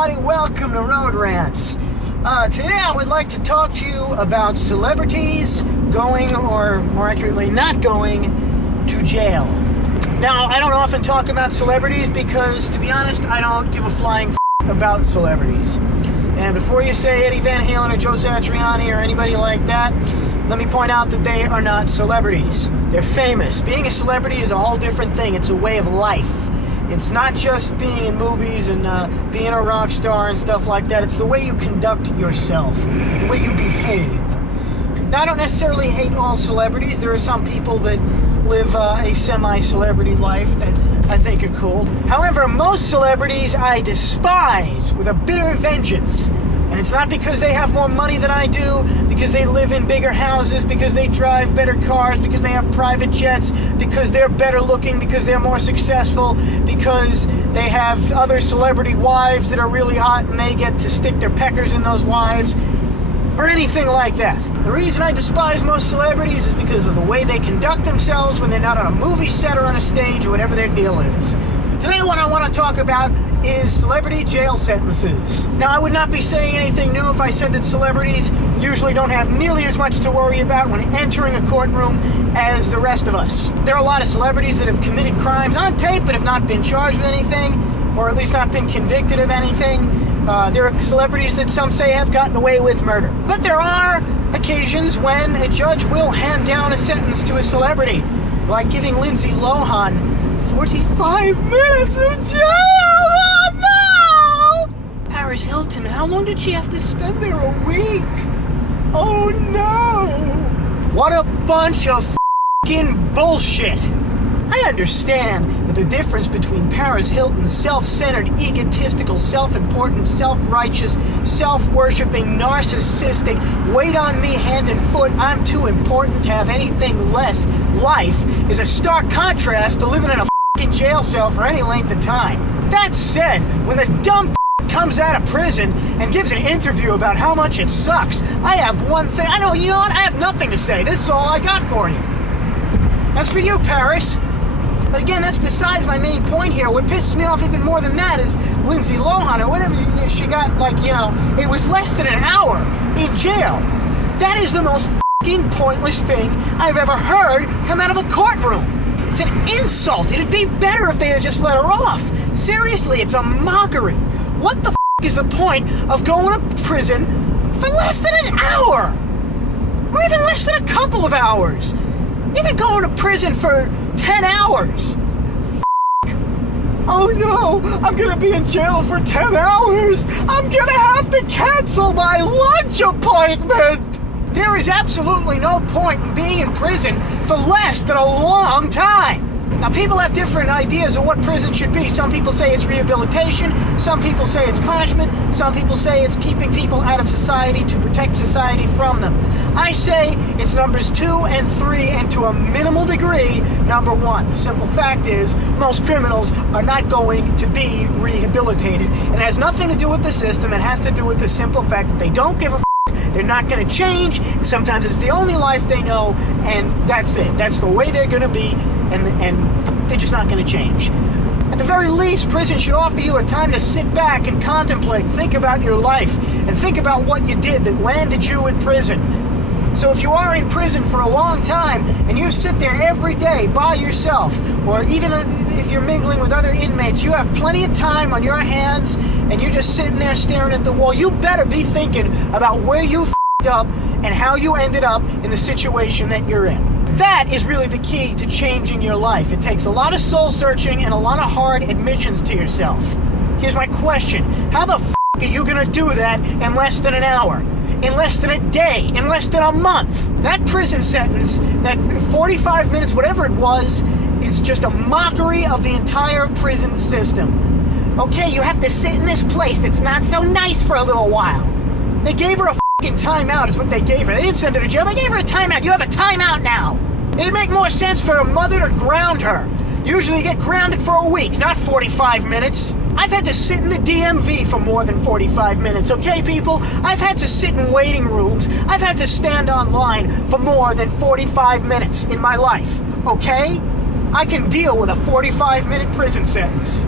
everybody, welcome to Road Rants. Today I would like to talk to you about celebrities going, or more accurately not going, to jail. Now, I don't often talk about celebrities because, to be honest, I don't give a flying about celebrities. And before you say Eddie Van Halen or Joe Satriani or anybody like that, let me point out that they are not celebrities. They're famous. Being a celebrity is a whole different thing. It's a way of life. It's not just being in movies and being a rock star and stuff like that. It's the way you conduct yourself, the way you behave. Now, I don't necessarily hate all celebrities. There are some people that live a semi-celebrity life that I think are cool. However, most celebrities I despise with a bitter vengeance. And it's not because they have more money than I do, because they live in bigger houses, because they drive better cars, because they have private jets, because they're better looking, because they're more successful, because they have other celebrity wives that are really hot and they get to stick their peckers in those wives, or anything like that. The reason I despise most celebrities is because of the way they conduct themselves when they're not on a movie set or on a stage or whatever their deal is. Today what I want to talk about is celebrity jail sentences. Now, I would not be saying anything new if I said that celebrities usually don't have nearly as much to worry about when entering a courtroom as the rest of us. There are a lot of celebrities that have committed crimes on tape but have not been charged with anything, or at least not been convicted of anything. There are celebrities that some say have gotten away with murder. But there are occasions when a judge will hand down a sentence to a celebrity, like giving Lindsay Lohan 45 minutes in jail! Oh no! Paris Hilton, how long did she have to spend there? A week? Oh no! What a bunch of f***ing bullshit! I understand that the difference between Paris Hilton's self-centered, egotistical, self-important, self-righteous, self-worshipping, narcissistic, wait on me hand and foot, I'm too important to have anything less life is a stark contrast to living in a f***ing jail cell for any length of time. That said, when the dumb comes out of prison and gives an interview about how much it sucks, I have one thing. You know what? I have nothing to say. This is all I got for you. That's for you, Paris. But again, that's besides my main point here. What pisses me off even more than that is Lindsay Lohan, or whatever she got, it was less than an hour in jail. That is the most f***ing pointless thing I've ever heard come out of a courtroom. It's an insult. It'd be better if they had just let her off. Seriously, it's a mockery. What the f*** is the point of going to prison for less than an hour? Or even less than a couple of hours? Even going to prison for 10 hours. Oh no, I'm gonna be in jail for 10 hours. I'm gonna have to cancel my lunch appointment. There is absolutely no point in being in prison for less than a long time. Now, people have different ideas of what prison should be. Some people say it's rehabilitation. Some people say it's punishment. Some people say it's keeping people out of society to protect society from them. I say it's numbers 2 and 3, and to a minimal degree, number 1. The simple fact is, most criminals are not going to be rehabilitated. It has nothing to do with the system. It has to do with the simple fact that they don't give a they're not going to change. Sometimes it's the only life they know, and that's it. That's the way they're going to be, and they're just not going to change. At the very least, prison should offer you a time to sit back and contemplate, think about your life, and think about what you did that landed you in prison. So if you are in prison for a long time, and you sit there every day by yourself, or even if you're mingling with other inmates, you have plenty of time on your hands, and you're just sitting there staring at the wall, you better be thinking about where you f***ed up and how you ended up in the situation that you're in. That is really the key to changing your life. It takes a lot of soul searching and a lot of hard admissions to yourself. Here's my question. How the f*** are you gonna do that in less than an hour? In less than a day? In less than a month? That prison sentence, that 45 minutes, whatever it was, is just a mockery of the entire prison system. Okay, you have to sit in this place that's not so nice for a little while. They gave her a f***ing timeout is what they gave her. They didn't send her to jail. They gave her a timeout. You have a timeout now. It'd make more sense for a mother to ground her. Usually you get grounded for a week, not 45 minutes. I've had to sit in the DMV for more than 45 minutes, okay, people? I've had to sit in waiting rooms. I've had to stand online for more than 45 minutes in my life, okay? I can deal with a 45-minute prison sentence.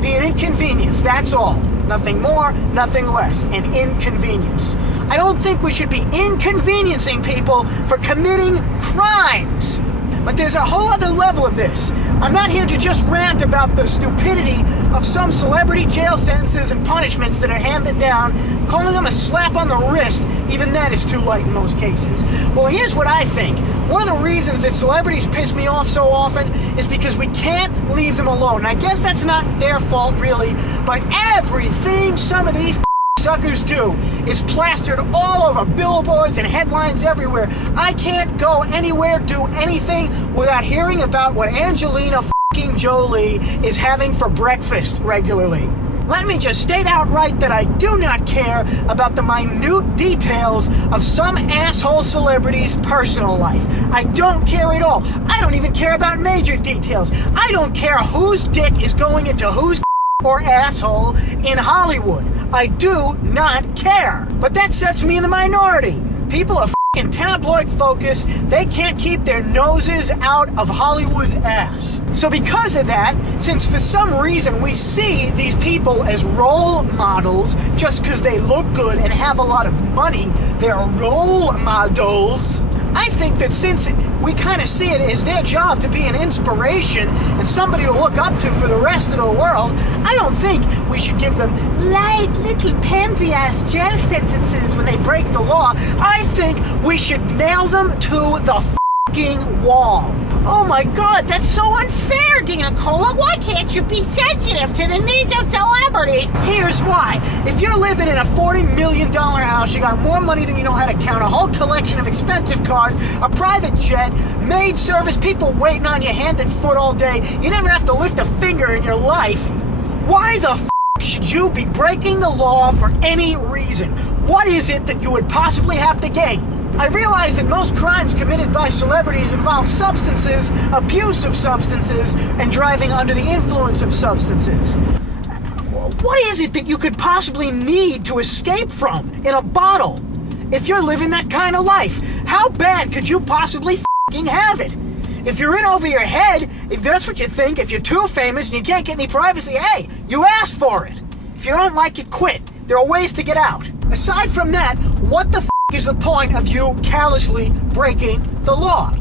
Be an inconvenience, that's all. Nothing more, nothing less. An inconvenience. I don't think we should be inconveniencing people for committing crimes. But there's a whole other level of this. I'm not here to just rant about the stupidity of some celebrity jail sentences and punishments that are handed down, calling them a slap on the wrist. Even that is too light in most cases. Well, here's what I think. One of the reasons that celebrities piss me off so often is because we can't leave them alone. And I guess that's not their fault, really, but everything some of these suckers do is plastered all over billboards and headlines everywhere. I can't go anywhere, do anything without hearing about what Angelina fucking Jolie is having for breakfast regularly. Let me just state outright that I do not care about the minute details of some asshole celebrity's personal life. I don't care at all. I don't even care about major details. I don't care whose dick is going into whose or asshole in Hollywood. I do not care. But that sets me in the minority. People are fucking tabloid focused. They can't keep their noses out of Hollywood's ass. So because of that, since for some reason we see these people as role models just because they look good and have a lot of money, they're role models. I think that since we kind of see it as their job to be an inspiration and somebody to look up to for the rest of the world, I don't think we should give them light little pansy-ass jail sentences when they break the law. I think we should nail them to the fucking wall. Oh my God, that's so unfair, Dina Cola. Why can't you be sensitive to the needs of celebrities? Here's why. If you're living in a $40 million house, you got more money than you know how to count, a whole collection of expensive cars, a private jet, maid service, people waiting on you hand and foot all day, you never have to lift a finger in your life. Why the should you be breaking the law for any reason? What is it that you would possibly have to gain? I realize that most crimes committed by celebrities involve substances, abuse of substances, and driving under the influence of substances. What is it that you could possibly need to escape from in a bottle? If you're living that kind of life, how bad could you possibly f***ing have it? If you're in over your head, if that's what you think, if you're too famous and you can't get any privacy, hey, you asked for it. If you don't like it, quit. There are ways to get out. Aside from that, what the is the point of you callously breaking the law?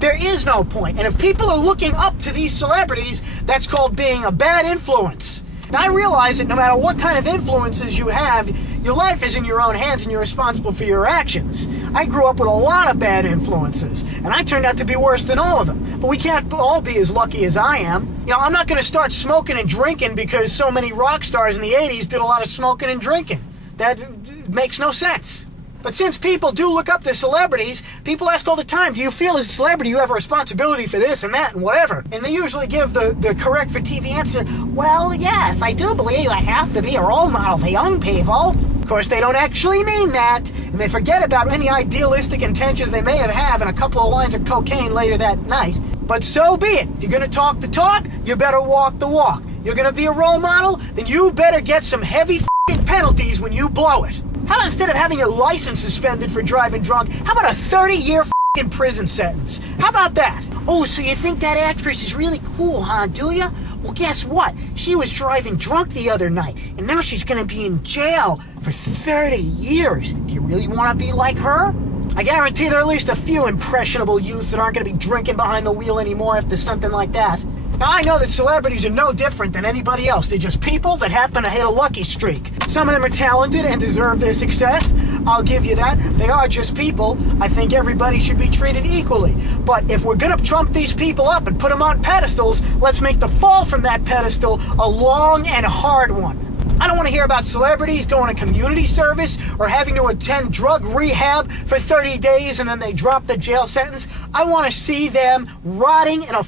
There is no point. And if people are looking up to these celebrities, that's called being a bad influence. And I realize that no matter what kind of influences you have, your life is in your own hands and you're responsible for your actions. I grew up with a lot of bad influences, and I turned out to be worse than all of them. But we can't all be as lucky as I am. You know, I'm not going to start smoking and drinking because so many rock stars in the 80s did a lot of smoking and drinking. That makes no sense. But since people do look up to celebrities, people ask all the time, do you feel as a celebrity you have a responsibility for this and that and whatever? And they usually give the correct for TV answer, well, yes, I do believe I have to be a role model for young people. Of course, they don't actually mean that, and they forget about any idealistic intentions they may have and a couple of lines of cocaine later that night. But so be it. If you're going to talk the talk, you better walk the walk. You're going to be a role model, then you better get some heavy f***ing penalties when you blow it. How about instead of having your license suspended for driving drunk, how about a 30-year f***ing prison sentence? How about that? Oh, so you think that actress is really cool, huh, do ya? Well, guess what? She was driving drunk the other night, and now she's gonna be in jail for 30 years. Do you really want to be like her? I guarantee there are at least a few impressionable youths that aren't gonna be drinking behind the wheel anymore after something like that. Now, I know that celebrities are no different than anybody else. They're just people that happen to hit a lucky streak. Some of them are talented and deserve their success. I'll give you that. They are just people. I think everybody should be treated equally. But if we're going to trump these people up and put them on pedestals, let's make the fall from that pedestal a long and hard one. I don't want to hear about celebrities going to community service or having to attend drug rehab for 30 days and then they drop the jail sentence. I want to see them rotting in a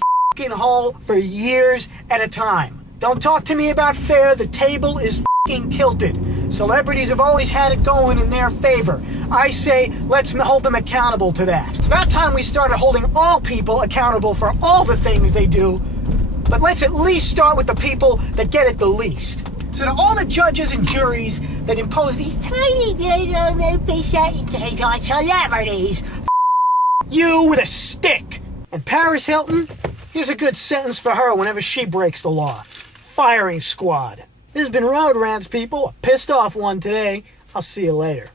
hole for years at a time. Don't talk to me about fair. The table is tilted. Celebrities have always had it going in their favor. I say let's hold them accountable to that. It's about time we started holding all people accountable for all the things they do, but let's at least start with the people that get it the least. So to all the judges and juries that impose these tiny little sentences on celebrities, you with a stick. And Paris Hilton, here's a good sentence for her whenever she breaks the law. Firing squad. This has been Road Rants, people. A pissed off one today. I'll see you later.